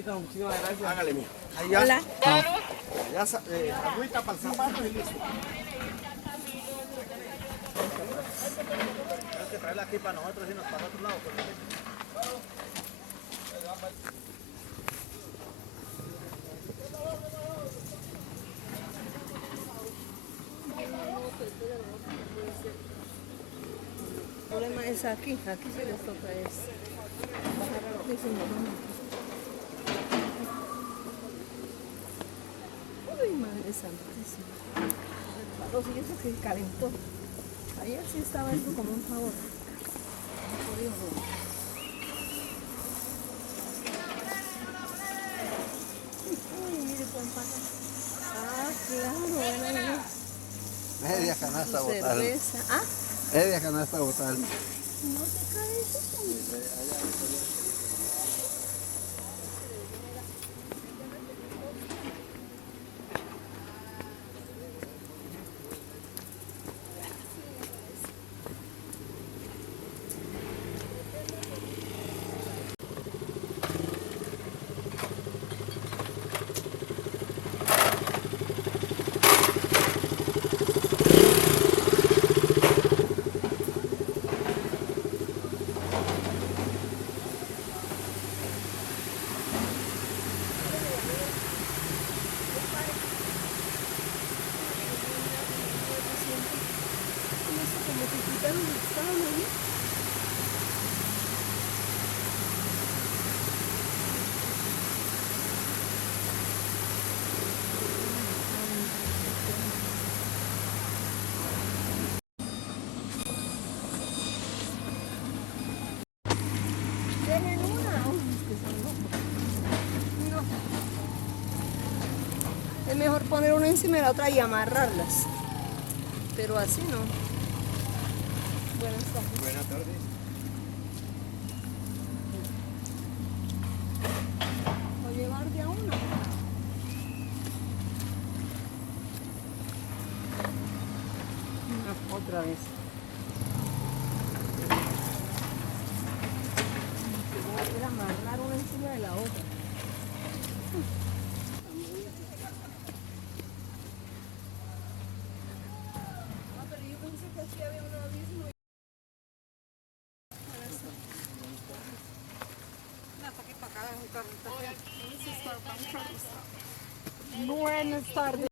Mamacita, muchísimas gracias. Hágale, mía. Hola. Ya, agüita para el zapato y listo. Hay que traerla aquí para nosotros y nos para otro lado. El problema es aquí sí les toca es bajar a lo que hicimos. Uy, madre santísima. Los y eso que calentó. Ayer sí estaba esto como un favor. No podía no. Uy, mire cuánto pasa. Ah, claro, bueno. Media canasta botal. Cerveza. Ah, Media canasta botal. no se cae eso. Tienen una. Uy, es que son locos. No. Es mejor poner una encima de la otra y amarrarlas. Pero así no. Buenas tardes. Buenas tardes. O llevar de a una. No, otra vez. Voy a amarrar una encima de la otra. Ah, pero yo pensé que aquí había un abismo. Buenas tardes.